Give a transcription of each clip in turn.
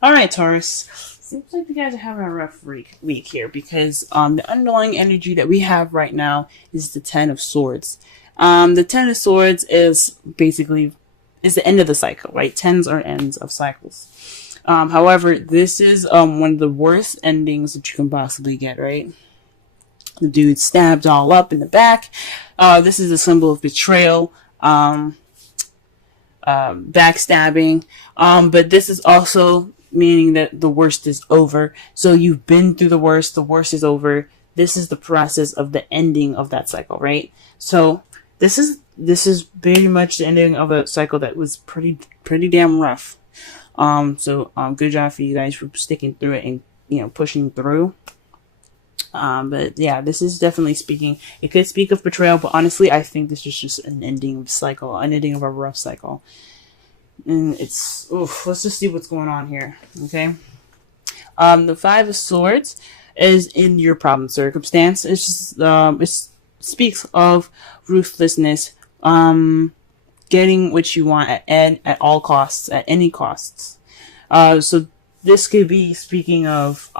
All right, Taurus. Seems like you guys are having a rough week here because the underlying energy that we have right now is the Ten of Swords. The Ten of Swords is basically is the end of the cycle, right? Tens are ends of cycles. However, this is one of the worst endings that you can possibly get, right? The dude stabbed all up in the back. This is a symbol of betrayal. Backstabbing. But this is also meaning that the worst is over. So you've been through the worst is over. This is the process of the ending of that cycle, right? So this is very much the ending of a cycle that was pretty damn rough. Good job for you guys for sticking through it and pushing through. But yeah, this is definitely speaking. It could speak of betrayal, but honestly, I think this is just an ending of cycle, an ending of a rough cycle. And let's just see what's going on here. Okay. The Five of Swords is in your problem circumstance. It's just, it speaks of ruthlessness, getting what you want at all costs, at any costs. So this could be speaking of,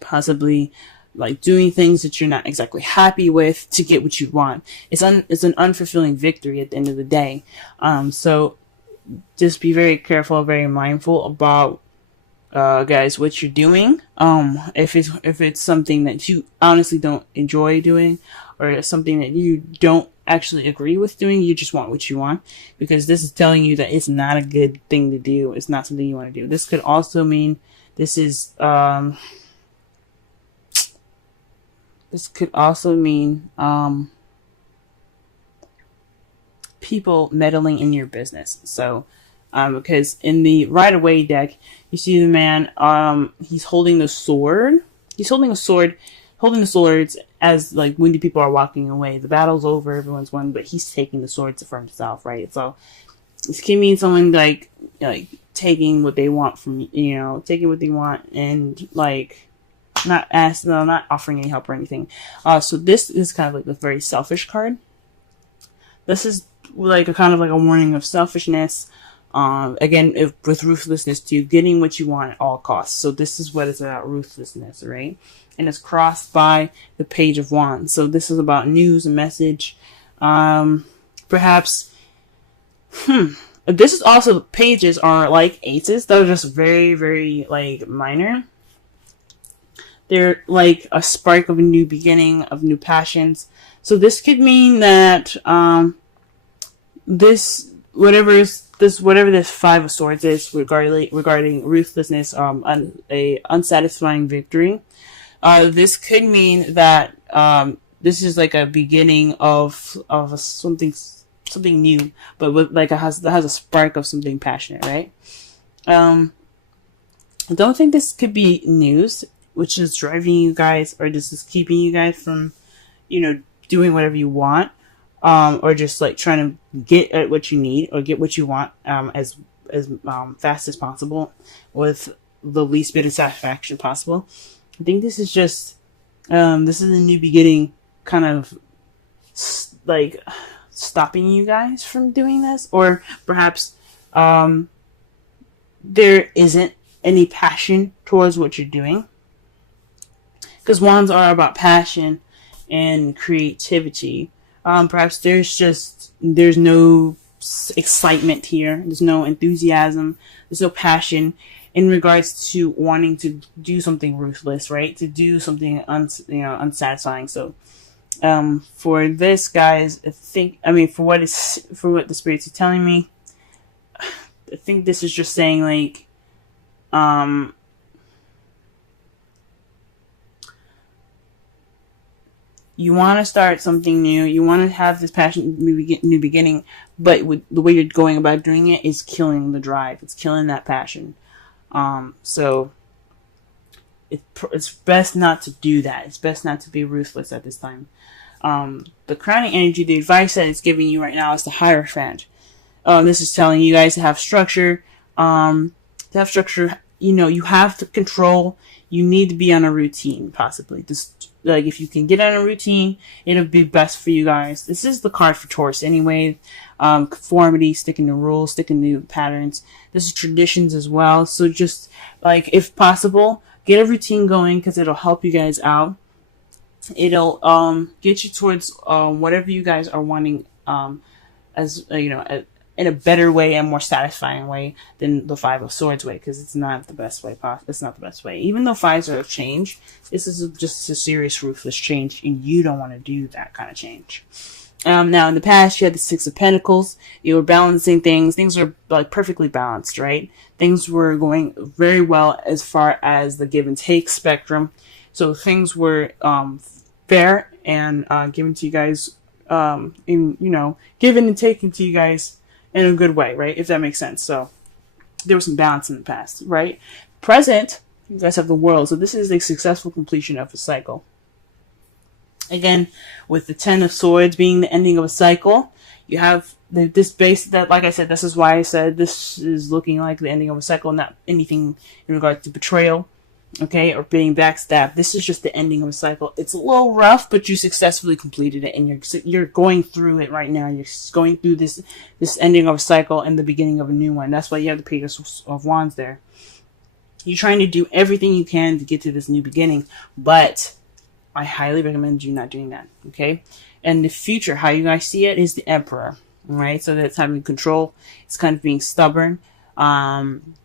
possibly like doing things that you're not exactly happy with to get what you want. It's an unfulfilling victory at the end of the day. So just be very careful, very mindful about, guys, what you're doing. If it's something that you honestly don't enjoy doing, or it's something that you don't actually agree with doing, you just want what you want, because this is telling you that it's not a good thing to do. It's not something you want to do. This could also mean this could also mean people meddling in your business. So, because in the right away deck, you see the man, he's holding the sword. He's holding the swords as like when the people are walking away. The battle's over, everyone's won, but he's taking the swords for himself, right? So this can mean someone like taking what they want from taking what they want and like not offering any help or anything. So this is kind of like a very selfish card. This is like a kind of like a warning of selfishness. Again, with ruthlessness too, getting what you want at all costs. So this is what it's about, ruthlessness, right? And it's crossed by the Page of Wands. So this is about news and message. Perhaps, this is also, pages are like aces. They're just very, very like minor. They're like a spark of a new beginning, of new passions. So this could mean that whatever this Five of Swords is regarding ruthlessness, a unsatisfying victory. This could mean that this is like a beginning of something new, but with that has a spark of something passionate, right? I don't think this could be news, which is driving you guys, or just is keeping you guys from, doing whatever you want, or just like trying to get at what you need or get what you want, as fast as possible with the least bit of satisfaction possible. I think this is just, this is a new beginning, kind of like stopping you guys from doing this, or perhaps, there isn't any passion towards what you're doing. Because wands are about passion and creativity. Perhaps there's no excitement here. There's no enthusiasm. There's no passion in regards to wanting to do something ruthless, right? To do something unsatisfying. So, for this, guys, for what the spirits are telling me, I think this is just saying like, you want to start something new. You want to have this passion, new beginning, but the way you're going about doing it is killing the drive. It's killing that passion. So it's best not to do that. It's best not to be ruthless at this time. The crowning energy, the advice that it's giving you right now is the Hierophant. This is telling you guys to have structure. You have to control. You need to be on a routine, possibly. Just like if you can get on a routine, it'll be best for you guys. This is the card for Taurus anyway. conformity, sticking to rules, sticking to patterns. This is traditions as well. So just like, if possible, get a routine going, because it'll help you guys out. It'll get you towards whatever you guys are wanting, as in a better way and more satisfying way than the Five of Swords way, because it's not the best way. It's not the best way. Even though fives are a change, this is just a serious, ruthless change, and you don't want to do that kind of change. Now, in the past, you had the Six of Pentacles. You were balancing things. Things were like perfectly balanced, right? Things were going very well as far as the give and take spectrum. So things were fair and given to you guys, given and taken to you guys in a good way, right? If that makes sense. So there was some balance in the past, right? Present, you guys have the World. So this is a successful completion of a cycle. Again, with the Ten of Swords being the ending of a cycle, you have this base that, like I said, this is why I said this is looking like the ending of a cycle, not anything in regard to betrayal, okay, or being backstabbed. This is just the ending of a cycle. It's a little rough, but you successfully completed it, and you're going through it right now. You're going through this ending of a cycle and the beginning of a new one. That's why you have the Page of Wands there. You're trying to do everything you can to get to this new beginning, but I highly recommend you not doing that, okay? And the future, how you guys see it, is the Emperor, right? So that's having control. It's kind of being stubborn,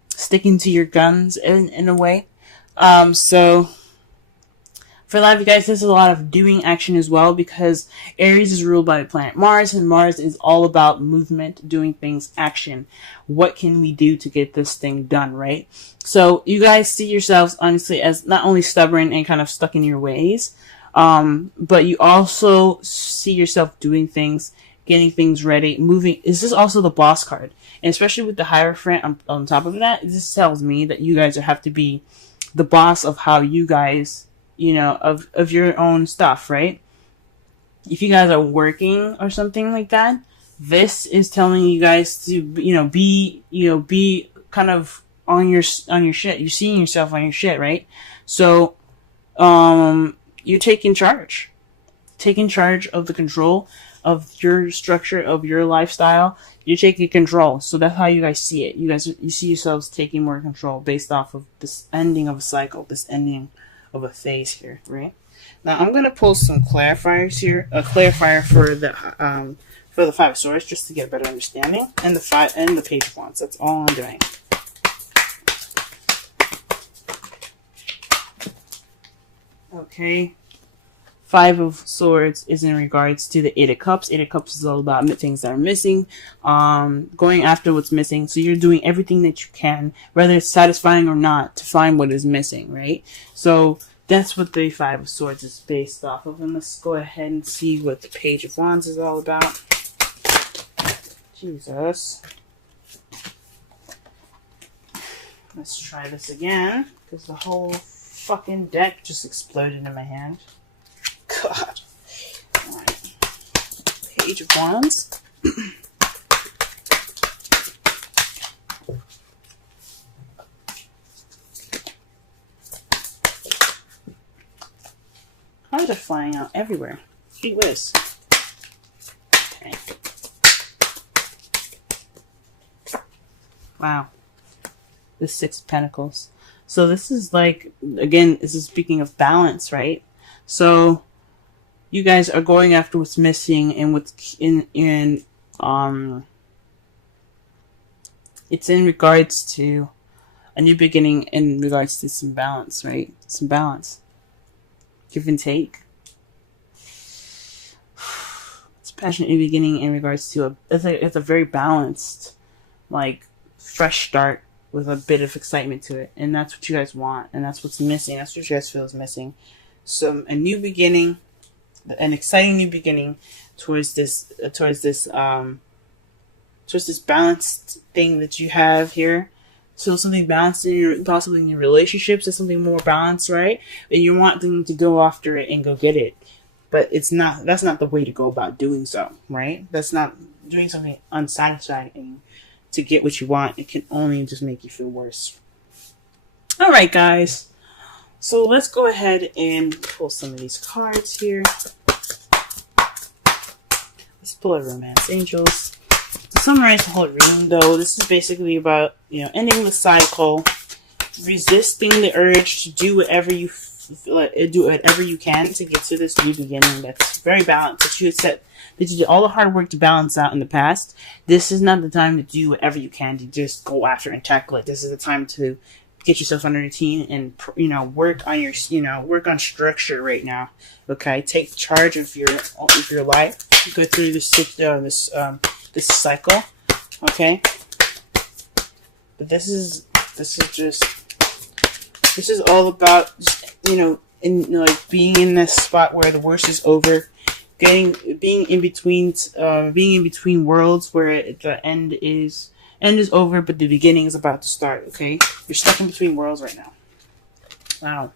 sticking to your guns in a way. So for a lot of you guys, there's a lot of doing action as well, because Aries is ruled by the planet Mars, and Mars is all about movement, doing things, action. What can we do to get this thing done, right? So you guys see yourselves, honestly, as not only stubborn and kind of stuck in your ways, but you also see yourself doing things, getting things ready, moving. This is also the Boss card. And especially with the Hierophant on top of that, this tells me that you guys have to be the boss of how you guys, of your own stuff, right? If you guys are working or something like that, this is telling you guys to, be kind of on your shit. You're seeing yourself on your shit, right? So, you're taking charge of the control of your structure, of your lifestyle. You're taking control. So that's how you guys see it. You see yourselves taking more control based off of this ending of a cycle, this ending of a phase here, right? Now I'm gonna pull some clarifiers here, a clarifier for the Five of Swords, just to get a better understanding, and the Page of Wands. That's all I'm doing. Okay. Five of Swords is in regards to the Eight of Cups. Eight of Cups is all about things that are missing, going after what's missing. So you're doing everything that you can, whether it's satisfying or not, to find what is missing, right? So that's what the Five of Swords is based off of. And let's go ahead and see what the Page of Wands is all about. Jesus. Let's try this again, because the whole fucking deck just exploded in my hand. God. Alright. Page of Wands. Cards are flying out everywhere. Gee whiz. Okay. Wow. The Six of Pentacles. So this is like, again, this is speaking of balance, right? So you guys are going after what's missing, and what's it's in regards to a new beginning, in regards to some balance, right? Some balance. Give and take. It's a passionate new beginning in regards to it's a very balanced, like, fresh start with a bit of excitement to it. And that's what you guys want, and that's what's missing. That's what you guys feel is missing. So a new beginning, an exciting new beginning towards this balanced thing that you have here. So something balanced possibly in your relationships, is something more balanced, right? And you want them to go after it and go get it. But that's not the way to go about doing so, right? That's not doing something unsatisfying to get what you want. It can only just make you feel worse. Alright, guys. So let's go ahead and pull some of these cards here. Let's pull a Romance Angels. summarize the whole reading, though, this is basically about, ending the cycle, resisting the urge to do whatever you feel like, do whatever you can to get to this new beginning that's very balanced, that you did all the hard work to balance out in the past. This is not the time to do whatever you can to just go after and tackle it. This is the time to get yourself on a routine and, work on your, work on structure right now. Okay, take charge of your life. Go through this cycle. Okay, but this is all about, being in this spot where the worst is over, being in between worlds where the end is over, but the beginning is about to start. Okay, you're stuck in between worlds right now. Wow.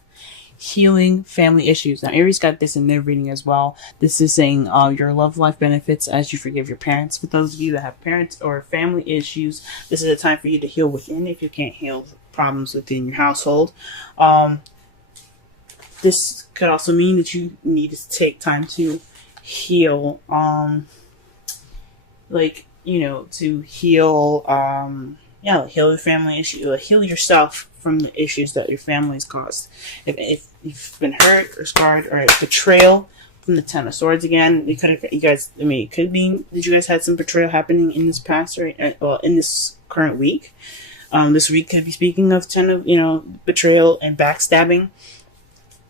Healing family issues. Now, Aries got this in their reading as well. This is saying your love life benefits as you forgive your parents. For those of you that have parents or family issues, this is a time for you to heal within if you can't heal problems within your household. This could also mean that you need to take time to heal, to heal, heal the family issue, heal yourself from the issues that your family's caused. If you've been hurt or scarred or betrayal from the Ten of Swords again, it could mean that you guys had some betrayal happening in this past or in this current week. This week could be speaking of betrayal and backstabbing,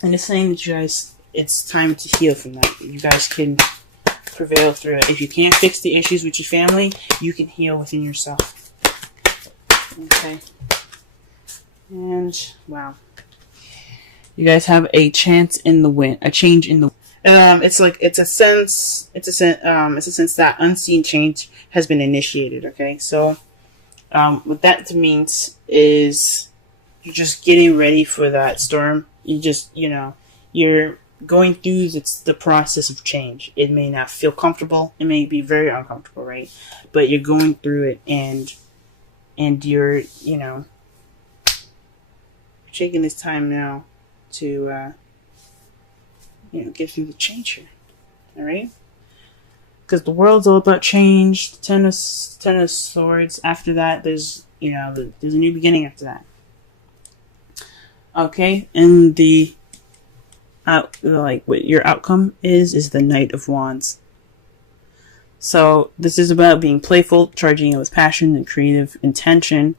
and it's saying that you guys, it's time to heal from that. You guys can prevail through it. If you can't fix the issues with your family, you can heal within yourself. Okay. And wow, you guys have a chance in the wind, a change in the. It's a sense that unseen change has been initiated. Okay, so what that means is you're just getting ready for that storm. You're going through the process of change. It may not feel comfortable. It may be very uncomfortable, right? But you're going through it, and you're taking this time now to get through the change here. All right, because the world's all about change. The Ten of Swords. After that, there's a new beginning after that. Okay, and what your outcome is the Knight of Wands. So this is about being playful, charging it with passion and creative intention.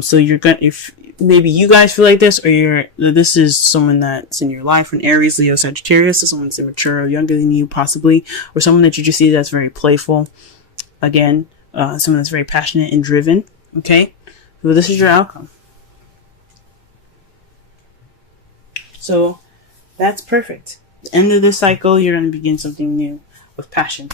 So you're gonna, if maybe you guys feel like this, or this is someone that's in your life, an Aries, Leo, Sagittarius, so someone that's immature or younger than you possibly, or someone that you just see that's very playful. Again, someone that's very passionate and driven. Okay, so this is your outcome. So that's perfect. At the end of this cycle, you're going to begin something new with passion.